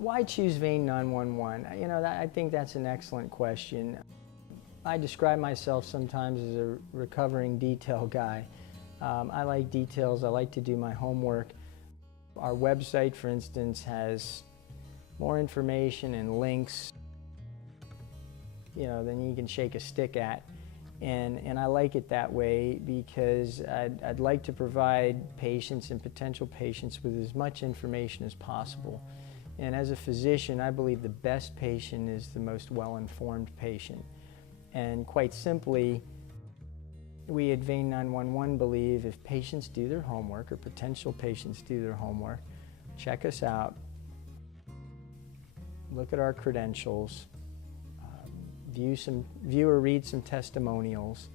Why choose VEIN911? You know, I think that's an excellent question. I describe myself sometimes as a recovering detail guy. I like details, I like to do my homework. Our website, for instance, has more information and links, you know, than you can shake a stick at. And I like it that way because I'd like to provide patients and potential patients with as much information as possible. And as a physician, I believe the best patient is the most well-informed patient. And quite simply, we at VEIN911 believe if patients do their homework, or potential patients do their homework, check us out, look at our credentials, view or read some testimonials,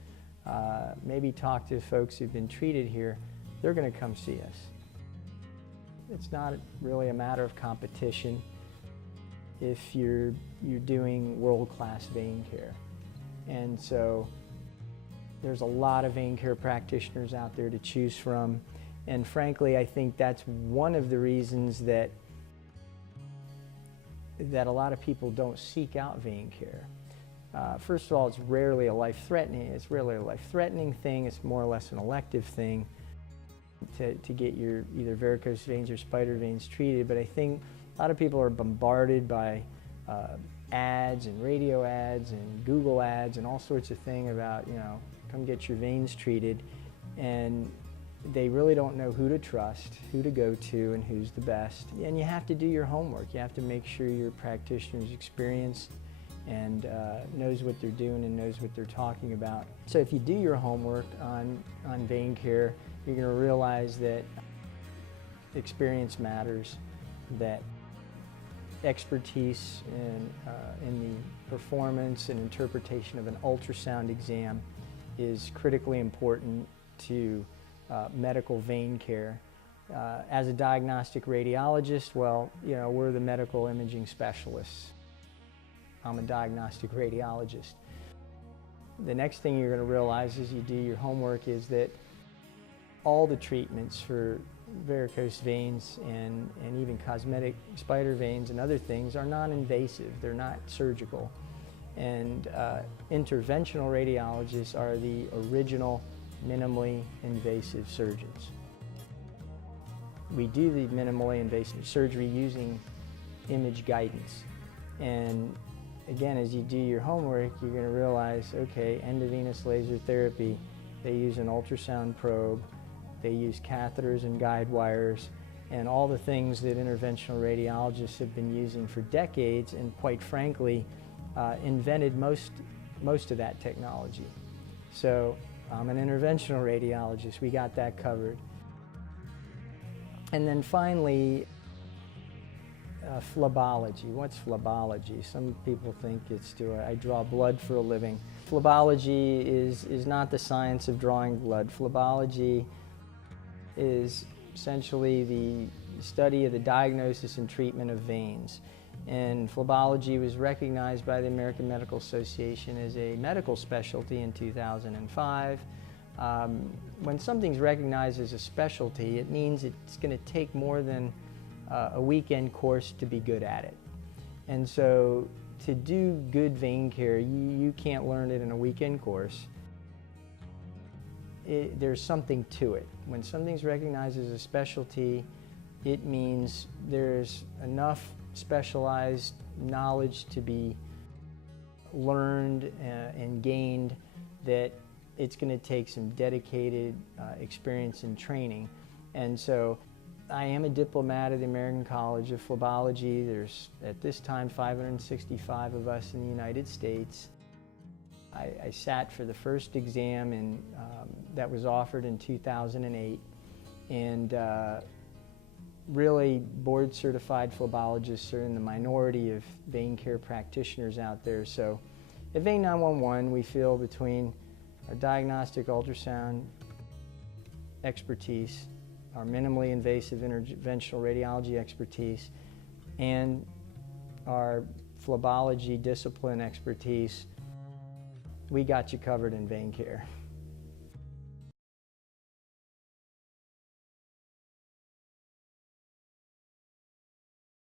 maybe talk to folks who've been treated here, they're going to come see us. It's not really a matter of competition if you're doing world-class vein care. And so there's a lot of vein care practitioners out there to choose from. And frankly, I think that's one of the reasons that a lot of people don't seek out vein care. First of all, it's rarely a life-threatening thing. It's more or less an elective thing to get your either varicose veins or spider veins treated. But I think a lot of people are bombarded by ads and radio ads and Google ads and all sorts of things about, you know, come get your veins treated. And they really don't know who to trust, who to go to, and who's the best. And you have to do your homework. You have to make sure your practitioner's experienced and knows what they're doing and knows what they're talking about. So if you do your homework on vein care, you're going to realize that experience matters, that expertise in the performance and interpretation of an ultrasound exam is critically important to medical vein care. As a diagnostic radiologist, well, you know, we're the medical imaging specialists. I'm a diagnostic radiologist. The next thing you're going to realize as you do your homework is that all the treatments for varicose veins and even cosmetic spider veins and other things are non-invasive. They're not surgical. And interventional radiologists are the original minimally invasive surgeons. We do the minimally invasive surgery using image guidance. And again, as you do your homework, you're going to realize, okay, endovenous laser therapy, they use an ultrasound probe, they use catheters and guide wires, and all the things that interventional radiologists have been using for decades, and quite frankly, invented most of that technology. So I'm an interventional radiologist, we got that covered. And then finally, phlebology. What's phlebology? Some people think it's I draw blood for a living. Phlebology is not the science of drawing blood. Phlebology is essentially the study of the diagnosis and treatment of veins. And phlebology was recognized by the American Medical Association as a medical specialty in 2005. When something's recognized as a specialty, it means it's going to take more than a weekend course to be good at it. And so to do good vein care, you can't learn it in a weekend course. There's something to it. When something's recognized as a specialty, it means there's enough specialized knowledge to be learned and gained that it's going to take some dedicated experience and training. And so I am a diplomat at the American College of Phlebology. There's, at this time, 565 of us in the United States. I sat for the first exam that was offered in 2008, and really board-certified phlebologists are in the minority of vein care practitioners out there. So at VEIN911, we feel between our diagnostic ultrasound expertise, our minimally invasive interventional radiology expertise, and our phlebology discipline expertise, we got you covered in vein care.